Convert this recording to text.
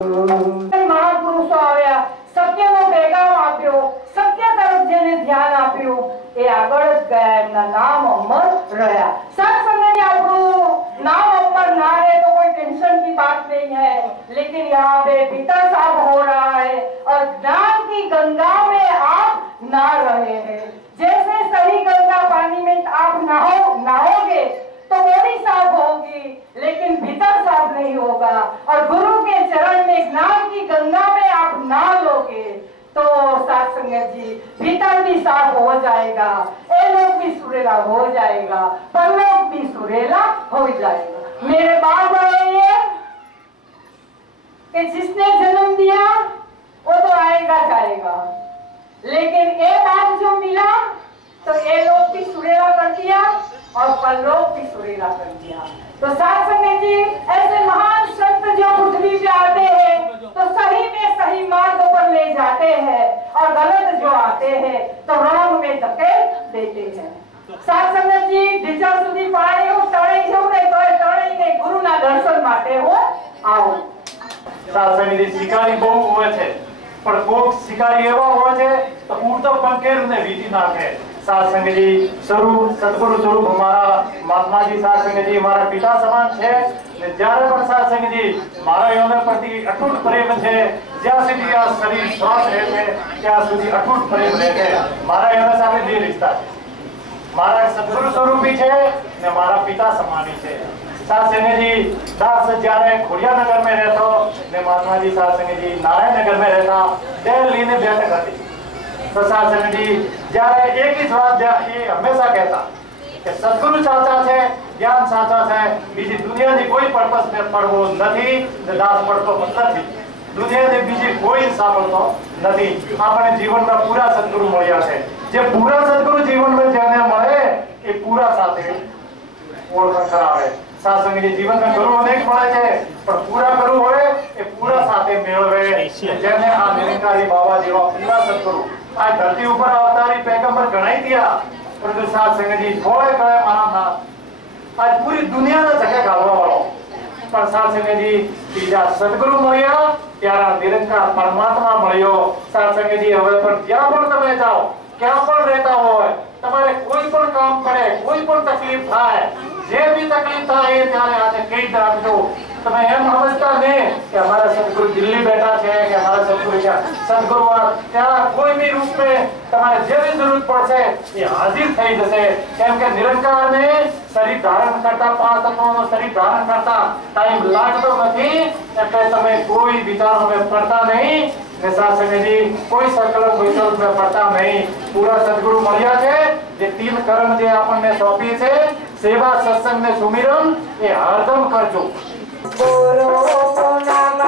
મહાપુરુષો આવ્યા, સત્યનો પેગામ આપ્યો, સત્ય તરફ જેને ધ્યાન આપ્યું એ આગળ જ ગયા, એમના નામ અમર રહ્યા। सत्संग આપણું नाम अमर ना रहे तो कोई टेंशन की बात नहीं है, लेकिन यहाँ पे पिता साहब हो रहा है और ज्ञान की गंगा में आप ना रहे हैं। जैसे सही गंगा पानी में आप नहाओगे तो बॉडी साफ होगी, लेकिन भीतर साफ नहीं होगा। और गुरु के चरण में ज्ञान की गंगा में आप नहा लोगे तो साथ संगत जी भीतर भी साफ हो जाएगा, एलोक भी सुरेला हो जाएगा, परलोक भी सुरेला हो जाएगा। मेरे बाप ये कि जिसने जन्म दिया वो तो आएगा जाएगा, लेकिन एक बाप जो मिला तो एलोक भी सुरेला कर दिया और परलोक भी सुरेला कर दिया। तो साथ संगत जी ऐसे महान संत जो पृथ्वी पे आते हैं तो सही में सही मार्ग पर ले जाते हैं और गलत जो आते हैं तो रंग में धकेल देते हैं। साथ संगत जी બીજા સુધી પાણી હું તળી જઉં ને તો તળી ને ગુરુના દર્શન માટે હું આવું। સાથ સંગત जी શિકારી બહુ હોય છે, પણ કોક શિકારી એવા હોય છે તો ઉડતો પંખેરને વીટી નાખે। साथ संगत जी स्वरूप सतगुरु स्वरूप हमारा महात्मा जी साथ संगत जी हमारा पिता समान छे। જ્યારે પણ સાથ સંગત जी મારા એમના પ્રતિ અટૂટ પ્રેમ છે, જ્યાં સુધી આ શરીર શ્વાસ રહે છે ત્યાં સુધી અટૂટ પ્રેમ રહે છે। મારા એમના સાથે બે રિશ્તા છે, મારા સતગુરુ સ્વરૂપી છે ને મારા પિતા સમાની છે। साथ संगत जी दास જ્યારે ખોડિયાનગર में રહેતો ને महात्मा जी साथ संगत जी नारायणनगर में रहता, दिल्ली ने बैठक હતી। तो साथ संगत जी જ્યારે એક જ વાત એ હંમેશા કહેતા કે સદગુરુ સાચા છે, જ્ઞાન સાચા છે, બીજી દુનિયાની કોઈ પર્પસ ને પડવો નથી, દાસ પડતો નથી, દુનિયાની બીજી કોઈ સાંભળતો નથી। આપણે જીવનમાં પૂરા સદગુરુ મળ્યા છે, જે પૂરા સદગુરુ જીવનમાં જેને મળે એ પૂરા સાથે ઓળખ કરાવે। साथ संगत जी जीवन में गुरु अनेक મળે છે, પણ પૂરા ગુરુ હોય એ પૂરા સાથે મેળવે, જેને આ નિરંકારી બાબા જેવા પૂરા સદગુરુ આ ધરતી ઉપર અવતારી पैगंबर ગણાઈ दिया, પરંતુ साथ संगत जी થોડે કળે મારા ના આજ પૂરી દુનિયાને જગ્યા ગાળવા વાળો પણ साथ संगत जी બીજા સદગુરુ મળ્યા ત્યારે નિરંકાર પરમાત્મા મળ્યો। साथ संगत जी હવે પણ જ્યાં પણ તમે જાઓ, ક્યાં પણ રહેતા હોય, તમારે કોઈ પણ કામ કરે, કોઈ પણ તકલીફ થાય, જે भी तकलीफ થાય ત્યારે આજે કહી રાખજો। તમે એમ સમજતા નહીં કે અમારા સદગુરુ દિલ્હી બેઠા છે કે અમારા સદગુરુ સદગુરુ ત્યાં કોઈ भी रूप में તમારે જે भी જરૂરત પડશે એ હાજર થઈ જશે, કેમ કે નિરંકારને શરીર ધારણ કરતા, પાંચ તત્વોનો શરીર ધારણ કરતા ટાઈમ લાગતો નથી, એટલે તમે કોઈ વિચારોમાં પડતા નહીં ને साथ संगत जी कोई संकल्प विकल्प में पड़ता नहीं। पूरा सदगुरु મળ્યા છે, જે तीन कर्म જે આપણને સોંપી છે, સેવા સત્સંગ ને સુમિરન એ હરદમ કરજો। ગુરુ નામ